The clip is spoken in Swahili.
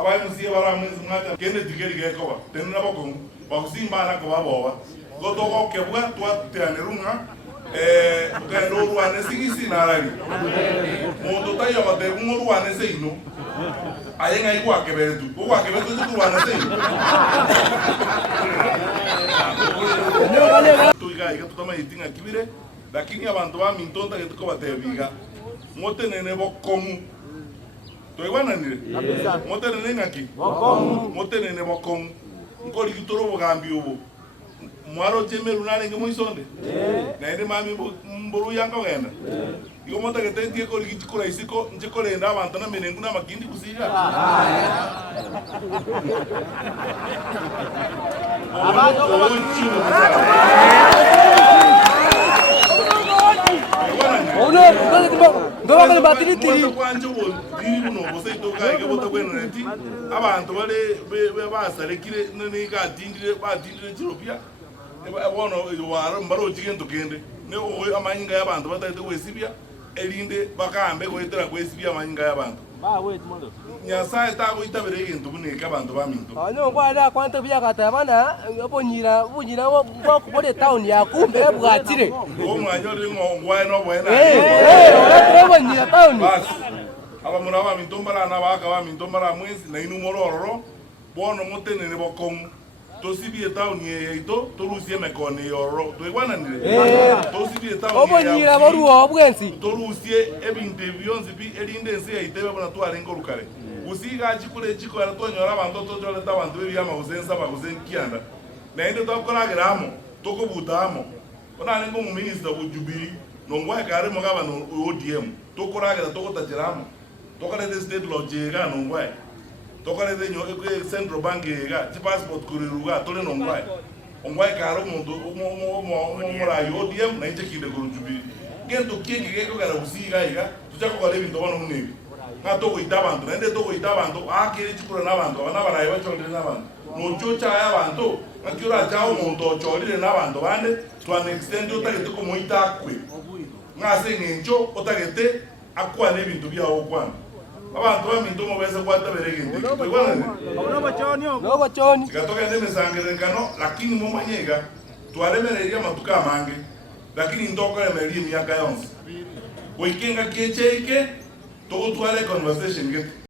Abai musie bara mwezi mwaka kende tikeri geko ba. Tenu na boko ba kusimba na ko baba. Goto ko kebwa twa teanerunga kendo ruane sigisi na rali. Moto tayo ba de nguru ruane seino. Ayenga igual que ver tú, igual que ver tú ruane seino. Tu iga que tu toma itinga kibire, lakini abantu ba mintonda que tuko batebiga. Mote nene bokomu. To igwana nire. Mote nene ngaki. Bokomu. Mote nene bokomu. Nkoli kitoro bogambi ubo. Mwaro jeme lunare ngemo isonde. Na ene mami mburu yanga wena. Iko mota que tenke ko likikora isiko njeko lenda abantu na menengu na makindi kusiga. Abantu Ndora batiri tiri kwanje bo diri no bose itoka ke bota kweno neti abantu bale basarekire nene ka tindire ba tindire chiropia ebono waro mbaro chigendo kende ne o amanyinga y'abantu batayite kwesibya elinde bakambe kwetera kwesibya amanyinga y'abantu ba wait mondo nyasaye ta ko itabere kintu buneka abantu baminto ano kwada kwanta bya katabana bonyira bo kubode town ya kumbe bwatire o mwanyo lingo ngwa no bwena ora bonyira town bas aba muraba mintombara na baka ba mintombara mwezi na inu mororo bono motenene bokom tosibie town ye ito torusie mekone yoro to igwana ndire tosibie town obonyira boruo bwensi torusie ebinte byonzi bi elinde nsi ya itebe bona tware ngorukare usiga chikule chiko ara tonyora abantu tojole ta bantu biyama uzensa ba uzenkianda na inde tokoragiramo tokobutamo ona ngo mu minister bujubiri nongwa kare mo gaba no ODM tokoragira tokotajiramo tokare the state lodge ga nongwa tokare the nyo central bank ga ti passport kuriruga tole nongwa ongwa kare muntu mo ra ODM na ichekide kurujubiri gento kienge ko gara usiga iga tujako kale bintu bono munebe ngato kuitabantu nende to kuitabantu akiri chikura nabantu abana baraye bacholire nabantu nochocha y'abantu ngakira chao muntu ocholire nabantu bande to an extent utagete ko moita akwe ngase ngencho utagete akwa nebintu byawo kwana abantu baminto mo bese kwata beregende kwibana no bachoni katoka ndeme sangere kano lakini mo manyega twalemereria matuka mange lakini ndoka emeria miaka yonse wekenga kecheke todo tu conversation get